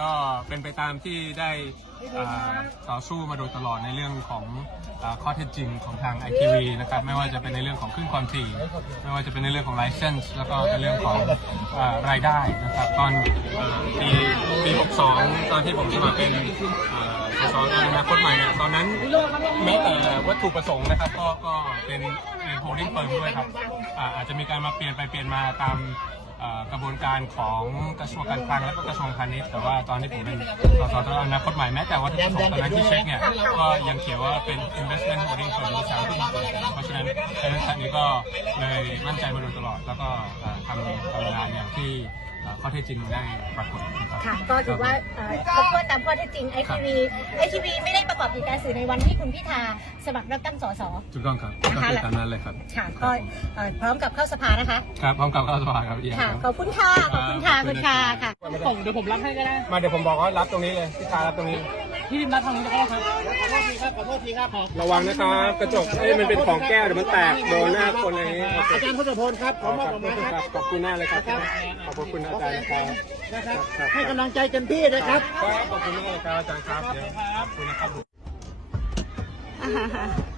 ก็เป็นไปตามที่ได้ต่อสู้มาโดยตลอดในเรื่องของอข้อเท็จจริงของทางไอทีีวนะครับไม่ว่าจะเป็นในเรื่องของขึ้นความถี่ ไม่ว่าจะเป็นในเรื่องของไลเซนส์แล้วก็ในเรื่องของอรายได้นะครับตอนปีปีหกสองตอนที่ผมสมัครเป็นสอนอนาคตใหม่เนี่ยตอนนั้นแม้แต่วัตถุประสงค์นะครับก็ก็เป็นเป็นโฮลดิ้งเปิดด้วยครับอาจจะมีการมาเปลี่ยนไปเปลี่ยนมาตามกระบวนการของกระทรวงการคลัง และกระทรวงพาณิชย์แต่ว่าตอนที่ผมเป็นสสตอนนอนาคตใหม่แม้แต่ว่าที่ผมตอนนั้นที่เช็คเนี่ยก็ยังเขียนว่าเป็น investment holding ของบริษัทที่มีเพราะฉะนั้นในทางนี้ก็เลยมั่นใจมาโดยตลอด แล้วก็ทำทำงานอย่างที่ข้อเท็จจริงได้ปรากฏค่ะ ก็ถือว่าครบถ้วนตามข้อเท็จจริงไอทีวีไอทีวีไม่ได้ประกอบกิจการสื่อในวันที่คุณพิธาสมัครรับตั้งสสถูกต้องครับนะคะตามนั้นเลยครับค่ะก็พร้อมกับเข้าสภานะคะครับพร้อมกับเข้าสภาครับค่ะขอบคุณค่ะขอบคุณค่ะคุณค่ะค่ะ ส่งเดี๋ยวผมรับให้ก็ได้มาเดี๋ยวผมบอกว่ารับตรงนี้เลยพิธารับตรงนี้พี่ริมรับทางนี้ก็ได้ครับ ขอโทษทีครับ ขอโทษทีครับระวังนะครับ กระจกเอ้ย มันเป็นของแก้วเดี๋ยวมันแตกโดนหน้าคนเลยอาจารย์พุทธพลครับขอมอบควาครับ ขอบคุณมากเลยครับ ขอบคุณอาจารย์นะครับนะครับให้กำลังใจกันพี่นะครับขอบคุณมากครับอาจารย์ครับ ขอบคุณครับ